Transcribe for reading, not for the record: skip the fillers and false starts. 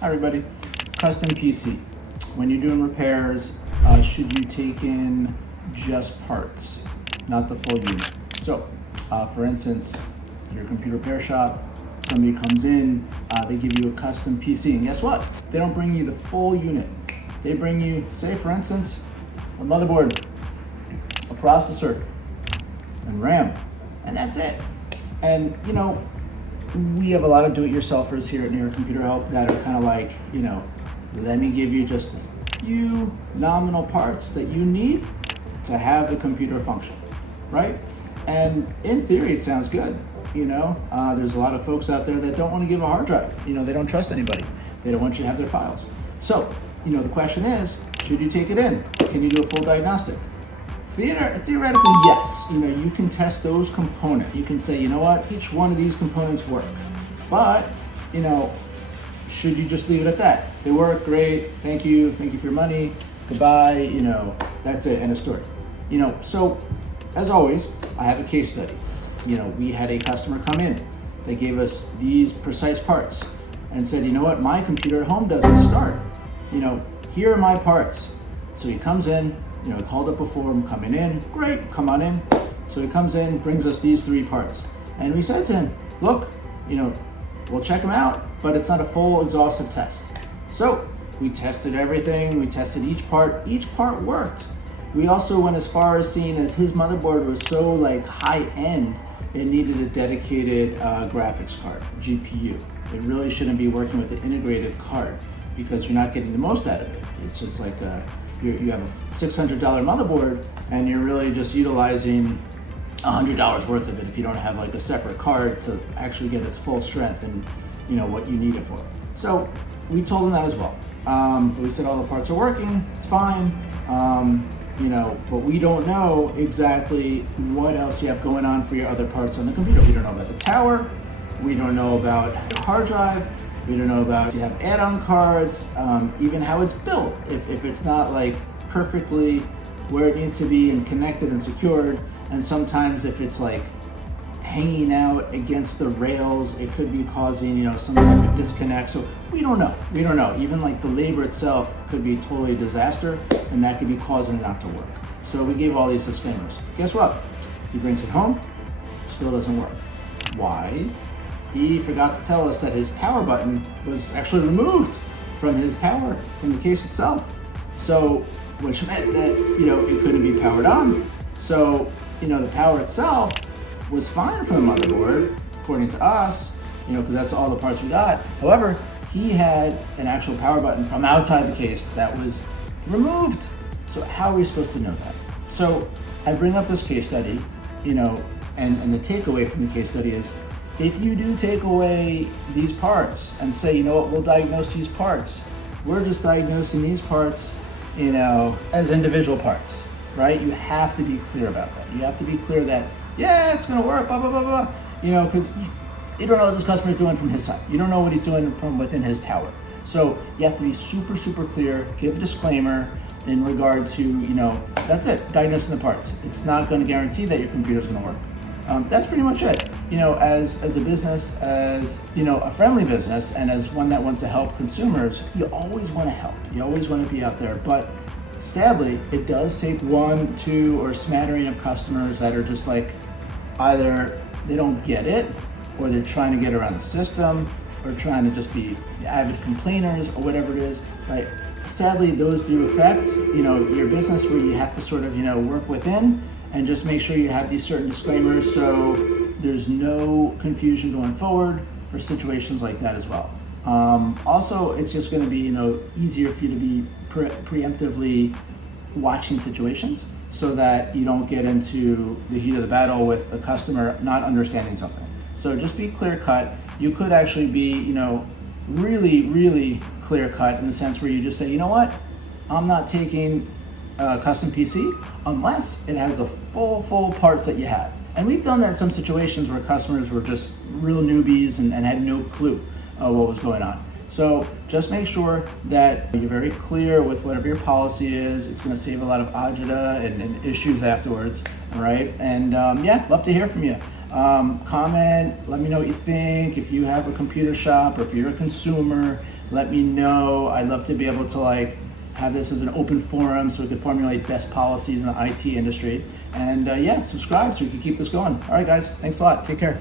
Hi everybody, CustomPC. When you're doing repairs, should you take in just parts, not the full unit? So, for instance, your computer repair shop, somebody comes in, they give you a custom PC, and guess what? They don't bring you the full unit. They bring you, say for instance, a motherboard, a processor, and RAM, and that's it. And you know, we have a lot of do-it-yourselfers here at New York Computer Help that are kind of like, let me give you just a few nominal parts that you need to have the computer function, right? And in theory, it sounds good. There's a lot of folks out there that don't want to give a hard drive. They don't trust anybody. They don't want you to have their files. So, the question is, should you take it in? Can you do a full diagnostic? Theoretically, yes. You can test those components. You can say, each one of these components work. But, should you just leave it at that? They work, great, thank you for your money, goodbye, that's it, end of story. So, as always, I have a case study. We had a customer come in. They gave us these precise parts and said, my computer at home doesn't start. Here are my parts. So he comes in, he called up before him coming in. Great, come on in. So he comes in, brings us these 3 parts. And we said to him, look, we'll check them out, but it's not a full exhaustive test. So we tested everything. We tested each part. Each part worked. We also went as far as seeing as his motherboard was so high end, it needed a dedicated graphics card, GPU. It really shouldn't be working with an integrated card because you're not getting the most out of it. It's just like you have a $600 motherboard and you're really just utilizing $100 worth of it if you don't have a separate card to actually get its full strength and what you need it for. So we told them that as well. We said all the parts are working, it's fine, but we don't know exactly what else you have going on for your other parts on the computer. We don't know about the tower, we don't know about the hard drive, we don't know about if you have add-on cards, even how it's built. If it's not perfectly where it needs to be and connected and secured, and sometimes if it's hanging out against the rails, it could be causing some type of disconnect. So we don't know. Even the labor itself could be totally a disaster, and that could be causing it not to work. So we gave all these disclaimers. Guess what? He brings it home, still doesn't work. Why? He forgot to tell us that his power button was actually removed from his tower, from the case itself. So, which meant that, it couldn't be powered on. So, the power itself was fine for the motherboard, according to us, because that's all the parts we got. However, he had an actual power button from outside the case that was removed. So how are we supposed to know that? So I bring up this case study, and the takeaway from the case study is, if you do take away these parts and say, we'll diagnose these parts, we're just diagnosing these parts, as individual parts, right? You have to be clear about that. You have to be clear that, yeah, it's gonna work, blah, blah, blah, blah, because you don't know what this customer is doing from his side. You don't know what he's doing from within his tower. So you have to be super, super clear, give a disclaimer in regard to, that's it, diagnosing the parts. It's not gonna guarantee that your computer's gonna work. That's pretty much it. As a business, as a friendly business, and as one that wants to help consumers, you always want to help. You always want to be out there. But sadly, it does take 1, 2, or a smattering of customers that are just either they don't get it, or they're trying to get around the system, or trying to just be avid complainers, or whatever it is. Sadly, those do affect your business, where you have to sort of work within. And just make sure you have these certain disclaimers so there's no confusion going forward for situations like that as well. Also, it's just going to be easier for you to be preemptively watching situations so that you don't get into the heat of the battle with a customer not understanding something. So just be clear cut. You could actually be really, really clear cut in the sense where you just say, I'm not taking custom PC unless it has the full parts that you have. And we've done that in some situations where customers were just real newbies and had no clue what was going on. So just make sure that you're very clear with whatever your policy is. It's going to save a lot of agita and issues afterwards. All right. And love to hear from you. Comment, let me know what you think. If you have a computer shop or if you're a consumer, Let me know. I'd love to be able to like have this as an open forum so we could formulate best policies in the IT industry. And yeah, subscribe so we can keep this going. All right, guys, thanks a lot. Take care.